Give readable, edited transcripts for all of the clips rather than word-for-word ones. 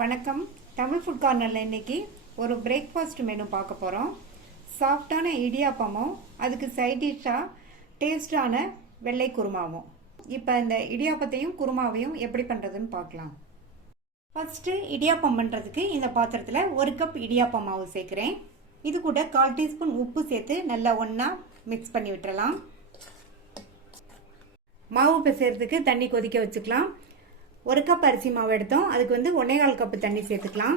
வணக்கம். தமிழ் ஃபுட் கார்னரில் இன்றைக்கி ஒரு பிரேக்ஃபாஸ்ட் மெனு பார்க்க போகிறோம். சாஃப்டான இடியாப்பமும் அதுக்கு சைட் டிஷ்ஷாக டேஸ்டான வெள்ளை குருமாவும். இப்போ இந்த இடியாப்பத்தையும் குருமாவையும் எப்படி பண்ணுறதுன்னு பார்க்கலாம். ஃபஸ்ட்டு இடியாப்பம் பண்ணுறதுக்கு இந்த பாத்திரத்தில் 1 கப் இடியாப்பம் மாவு சேர்க்குறேன். இது கூட 1/4 டீஸ்பூன் உப்பு சேர்த்து நல்லா ஒன்றா மிக்ஸ் பண்ணி விட்டுறலாம். மாவு பிசைறதுக்கு தண்ணி கொதிக்க வச்சுக்கலாம். 1 கப் அரிசி மாவு எடுத்தோம், அதுக்கு 1.25 கப்பு தண்ணி சேர்த்துக்கலாம்.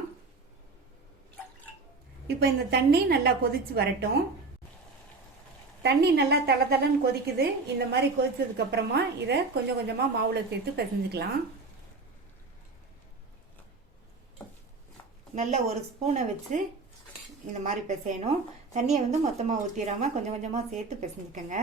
இப்போ இந்த தண்ணி நல்லா கொதிச்சு வரட்டும். தண்ணி நல்லா தளதளன்னு கொதிக்குது. இந்த மாதிரி கொதிச்சதுக்கு அப்புறமா இதை கொஞ்சம் கொஞ்சமா மாவுல சேர்த்து பிசைஞ்சுக்கலாம். நல்லா ஒரு ஸ்பூனை வச்சு இந்த மாதிரி பிசையணும். தண்ணியை மொத்தமா ஊற்றிடாம கொஞ்சம் கொஞ்சமா சேர்த்து பிசைஞ்சுக்கங்க.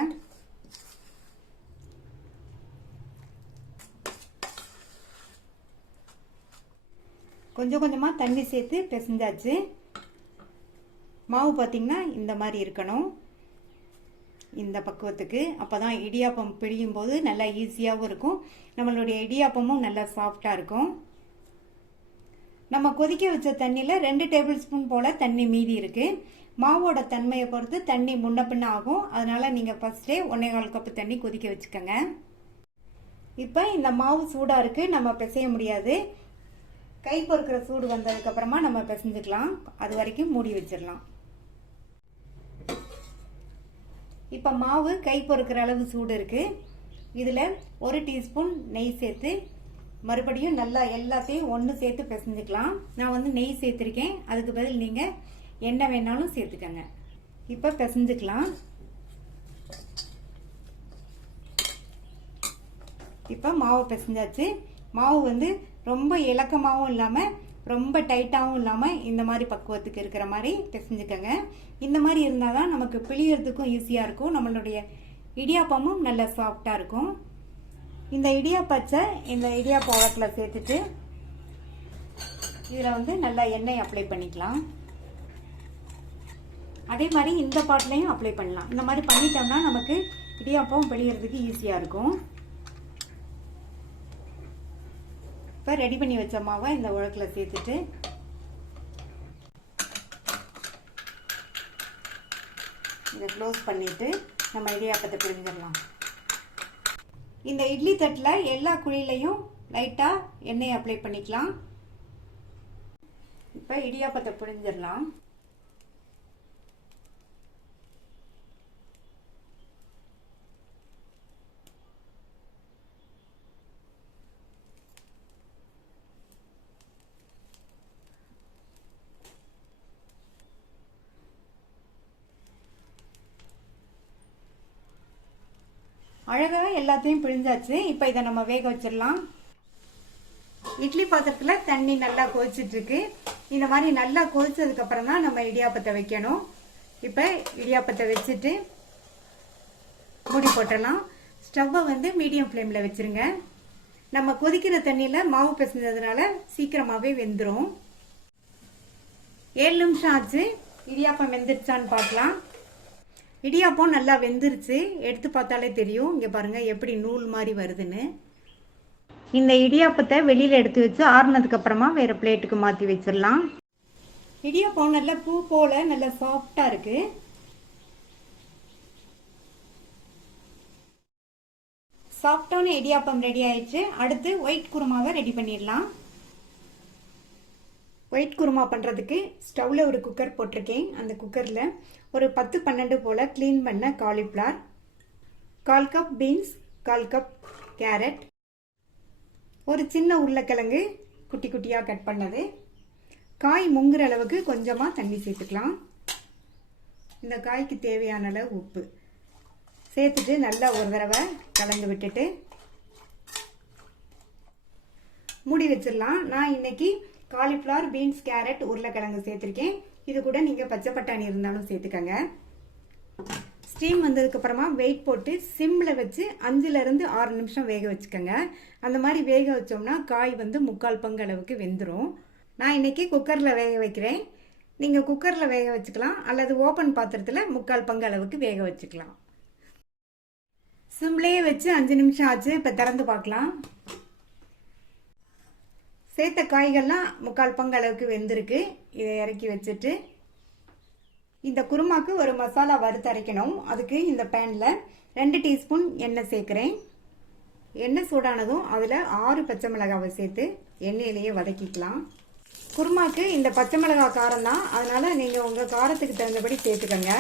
கொஞ்சம் கொஞ்சமாக தண்ணி சேர்த்து பிசைஞ்சாச்சு. மாவு பார்த்திங்கன்னா இந்த மாதிரி இருக்கணும், இந்த பக்குவத்துக்கு. அப்போ தான் இடியாப்பம் பிழியும் போது நல்லா ஈஸியாகவும் இருக்கும், நம்மளுடைய இடியாப்பமும் நல்லா சாஃப்டாக இருக்கும். நம்ம கொதிக்க வச்ச தண்ணியில் 2 டேபிள் ஸ்பூன் போல் தண்ணி மீதி இருக்குது. மாவோட தன்மையை பொறுத்து தண்ணி முன்ன பின்ன ஆகும். அதனால் நீங்கள் ஃபஸ்ட்டே 1.25 கப்பு தண்ணி கொதிக்க வச்சுக்கோங்க. இப்போ இந்த மாவு சூடாக இருக்குது, நம்ம பிசைய முடியாது. கை பொறுக்கிற சூடு வந்ததுக்கு அப்புறமா நம்ம பிசைஞ்சுக்கலாம். அது வரைக்கும் மூடி வச்சிடலாம். இப்போ மாவு கை பொறுக்கிற அளவு சூடு இருக்கு. இதில் 1 டீஸ்பூன் நெய் சேர்த்து மறுபடியும் நல்லா எல்லாத்தையும் ஒன்று சேர்த்து பிசைஞ்சுக்கலாம். நான் நெய் சேர்த்துருக்கேன், அதுக்கு பதில் நீங்கள் எண்ணெய் வேணாலும் சேர்த்துக்கங்க. இப்போ பிசைஞ்சுக்கலாம். இப்போ மாவு பிசைஞ்சாச்சு. மாவு ரொம்ப இலக்கமாகவும் இல்லாமல் ரொம்ப டைட்டாகவும் இல்லாமல் இந்த மாதிரி பக்குவத்துக்கு இருக்கிற மாதிரி பிசைஞ்சுக்கங்க. இந்த மாதிரி இருந்தால் தான் நமக்கு பிழியறதுக்கும் ஈஸியாக இருக்கும், நம்மளுடைய இடியாப்பமும் நல்லா சாஃப்டாக இருக்கும். இந்த இடியாப்பச்சை இந்த இடியாப்ப உலக்கில் சேர்த்துட்டு இதில் நல்லா எண்ணெய் அப்ளை பண்ணிக்கலாம். அதே மாதிரி இந்த பாட்டிலையும் அப்ளை பண்ணலாம். இந்த மாதிரி பண்ணிட்டோம்னா நமக்கு இடியாப்பம் பிழியறதுக்கு ஈஸியாக இருக்கும். இப்போ ரெடி பண்ணி வச்ச மாவை இந்த உலக்கில் சேர்த்துட்டு இதை க்ளோஸ் பண்ணிட்டு நம்ம இடியாப்பத்தை பிழிஞ்சிடலாம். இந்த இட்லி தட்டில் எல்லா குழியிலையும் லைட்டாக எண்ணெய் அப்ளை பண்ணிக்கலாம். இப்போ இடியாப்பத்தை பிழிஞ்சிடலாம். அழகாக எல்லாத்தையும் பிழிஞ்சாச்சு. இப்போ இதை நம்ம வேக வச்சிடலாம். இட்லி பாத்திரத்தில் தண்ணி நல்லா கொதிச்சிட்ருக்கு. இந்த மாதிரி நல்லா கொதிச்சதுக்கப்புறம் தான் நம்ம இடியாப்பத்தை வைக்கணும். இப்போ இடியாப்பத்தை வச்சுட்டு மூடி போட்டுடலாம். ஸ்டவ்வை மீடியம் ஃப்ளேமில் வச்சுருங்க. நம்ம கொதிக்கிற தண்ணியில் மாவு பிசைஞ்சதுனால சீக்கிரமாகவே வெந்துடும். 7 நிமிஷம் ஆச்சு. இடியாப்பம் வெந்துருச்சான்னு பார்க்கலாம். இடியாப்பம் நல்லா வெந்துருச்சு, எடுத்து பார்த்தாலே தெரியும். இங்கே பாருங்கள் எப்படி நூல் மாதிரி வருதுன்னு. இந்த இடியாப்பத்தை வெளியில் எடுத்து வச்சு ஆறுனதுக்கு அப்புறமா வேறு பிளேட்டுக்கு மாற்றி வச்சிடலாம். இடியாப்பம் நல்லா பூ போல் நல்லா சாஃப்டாக இருக்குது. சாஃப்டான இடியாப்பம் ரெடி ஆயிடுச்சு. அடுத்து ஒயிட் குருமாவை ரெடி பண்ணிடலாம். ஒயிட் குருமா பண்ணுறதுக்கு ஸ்டவ்வில் ஒரு குக்கர் போட்டிருக்கேன். அந்த குக்கரில் ஒரு 10-12 போல் க்ளீன் பண்ண cauliflower, 1/4 cup beans, 1/4 cup carrot, ஒரு சின்ன உருளைக்கிழங்கு குட்டி குட்டியாக கட் பண்ணது, காய் முங்குற அளவுக்கு கொஞ்சமாக தண்ணி சேர்த்துக்கலாம். இந்த காய்க்கு தேவையான அளவு உப்பு சேர்த்துட்டு நல்லா ஒரு தடவை கலந்து விட்டுட்டு மூடி வச்சிடலாம். நான் இன்னைக்கு காலிஃப்ளவர், பீன்ஸ், கேரட், உருளைக்கிழங்கு சேர்த்துருக்கேன். இது கூட நீங்கள் பச்சை பட்டாணி இருந்தாலும் சேர்த்துக்கங்க. ஸ்டீம் வந்ததுக்கு அப்புறமா வெயிட் போட்டு சிம்மில் வச்சு 5லேருந்து 6 நிமிஷம் வேக வச்சுக்கோங்க. அந்த மாதிரி வேக வச்சோம்னா காய் 3/4 பங்கு அளவுக்கு வெந்துடும். நான் இன்னைக்கு குக்கரில் வேக வைக்கிறேன். நீங்கள் குக்கரில் வேக வச்சுக்கலாம், அல்லது ஓப்பன் பாத்திரத்தில் 3/4 பங்கு அளவுக்கு வேக வச்சுக்கலாம். சிம்லேயே வச்சு 5 நிமிஷம் ஆச்சு. இப்போ திறந்து பார்க்கலாம். சேர்த்த காய்கள்லாம் 3/4 பங்கு அளவுக்கு வெந்திருக்கு. இதை இறக்கி வச்சுட்டு இந்த குருமாக்கு ஒரு மசாலா வறுத்து அரைக்கணும். அதுக்கு இந்த பேனில் 2 டீஸ்பூன் எண்ணெய் சேர்க்குறேன். எண்ணெய் சூடானதும் அதில் 6 பச்சை மிளகாவை சேர்த்து எண்ணெயிலேயே வதக்கிக்கலாம். குருமாக்கு இந்த பச்சை மிளகாய் காரம் தான், அதனால் நீங்கள் உங்கள் காரத்துக்கு தகுந்தபடி சேர்த்துக்கோங்க.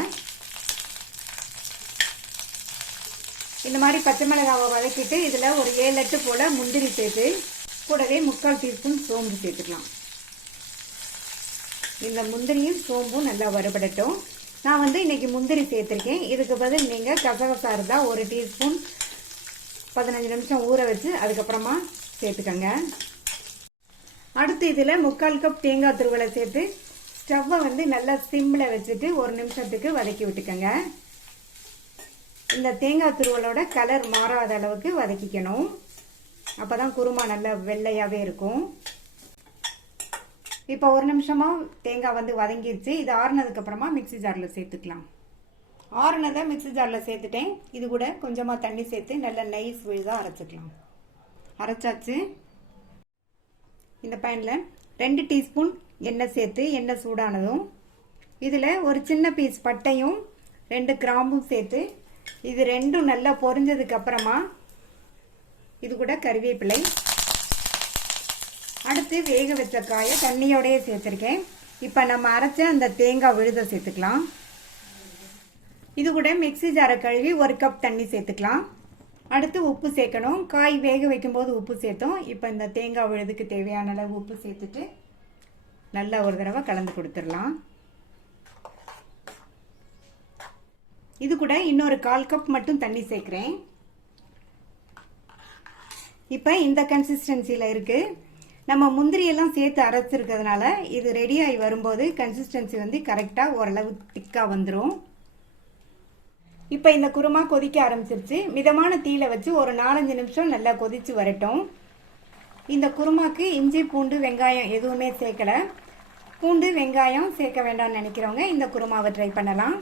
இந்த மாதிரி பச்சை மிளகாவை வதக்கிட்டு இதில் ஒரு 7-8 போல் முந்திரி சேர்த்து கூடவே 3/4 டீஸ்பூன் சோம்பு சேர்த்துக்கலாம். இந்த முந்திரியும் சோம்பும் நல்லா வறுபடட்டும். நான் இன்னைக்கு முந்திரி சேர்த்துருக்கேன். இதுக்கு பதில் நீங்கள் கசகசா இருந்தால் 1 டீஸ்பூன் 15 நிமிஷம் ஊற வச்சு அதுக்கப்புறமா சேர்த்துக்கோங்க. அடுத்து இதில் 3/4 கப் தேங்காய் துருவலை சேர்த்து ஸ்டவ்வை நல்லா சிம்மில் வச்சுட்டு 1 நிமிஷத்துக்கு வதக்கி விட்டுக்கோங்க. இந்த தேங்காய் துருவலோட கலர் மாறாத அளவுக்கு வதக்கிக்கணும். அப்போ தான் குருமா நல்லா வெள்ளையாகவே இருக்கும். இப்போ 1 நிமிஷமாக தேங்காய் வதங்கிடுச்சு. இது ஆறுனதுக்கப்புறமா மிக்சி ஜாரில் சேர்த்துக்கலாம். ஆறுனதை மிக்சி ஜாரில் சேர்த்துட்டேன். இது கூட கொஞ்சமாக தண்ணி சேர்த்து நல்லா நைஸ் விழுதாக அரைச்சிக்கலாம். அரைச்சாச்சு. இந்த பேனில் 2 டீஸ்பூன் எண்ணெய் சேர்த்து எண்ணெய் சூடானதும் இதில் ஒரு சின்ன பீஸ் பட்டையும் 2 கிராம்பும் சேர்த்து இது ரெண்டும் நல்லா பொரிஞ்சதுக்கு அப்புறமா இது கூட கறிவேப்பிலை, அடுத்து வேக வச்ச காயை தண்ணியோடய சேர்த்துருக்கேன். இப்போ நம்ம அரைச்ச அந்த தேங்காய் விழுதை சேர்த்துக்கலாம். இது கூட மிக்சி ஜாரை கழுவி 1 கப் தண்ணி சேர்த்துக்கலாம். அடுத்து உப்பு சேர்க்கணும். காய் வேக வைக்கும்போது உப்பு சேர்த்தோம். இப்போ இந்த தேங்காய் விழுதுக்கு தேவையான அளவு உப்பு சேர்த்துட்டு நல்லா ஒரு தடவை கலந்து கொடுத்துடலாம். இது கூட இன்னொரு 1/4 கப் மட்டும் தண்ணி சேர்க்குறேன். இப்போ இந்த கன்சிஸ்டன்சியில் இருக்குது. நம்ம முந்திரியெல்லாம் சேர்த்து அரைச்சிருக்கிறதுனால இது ரெடியாகி வரும்போது கன்சிஸ்டன்சி கரெக்டாக ஓரளவு திக்காக வந்துடும். இப்போ இந்த குருமா கொதிக்க ஆரம்பிச்சிருச்சு. மிதமான தீயில வச்சு ஒரு 4-5 நிமிஷம் நல்லா கொதிச்சு வரட்டும். இந்த குருமாக்கு இஞ்சி பூண்டு வெங்காயம் எதுவுமே சேர்க்கல. பூண்டு வெங்காயம் சேர்க்க வேண்டாம்னு நினைக்கிறவங்க இந்த குருமாவை ட்ரை பண்ணலாம்.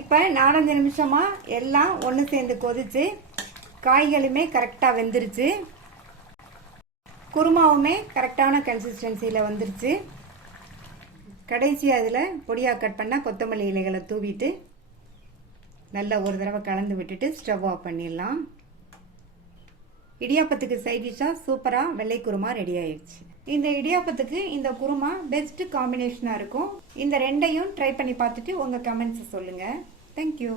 இப்போ 4-5 நிமிஷமாக எல்லாம் ஒன்று சேர்ந்து கொதிச்சு காய்களுமே கரெக்டாக வெந்துருச்சு. குருமாவுமே கரெக்டான கன்சிஸ்டன்சியில் வந்துருச்சு. கடைசியாக அதில் பொடியாக கட் பண்ணால் கொத்தமல்லி இலைகளை தூவிட்டு நல்லா ஒரு தடவை கலந்து விட்டுட்டு ஸ்டவ் ஆஃப் பண்ணிடலாம். இடியாப்பத்துக்கு சைட் டிஷ்ஷாக சூப்பராக வெள்ளை குருமா ரெடி ஆயிடுச்சு. இந்த இடியாப்பத்துக்கு இந்த குருமா பெஸ்ட் காம்பினேஷனாக இருக்கும். இந்த ரெண்டையும் ட்ரை பண்ணி பார்த்துட்டு உங்கள் கமெண்ட்ஸ் சொல்லுங்கள். தேங்க்யூ.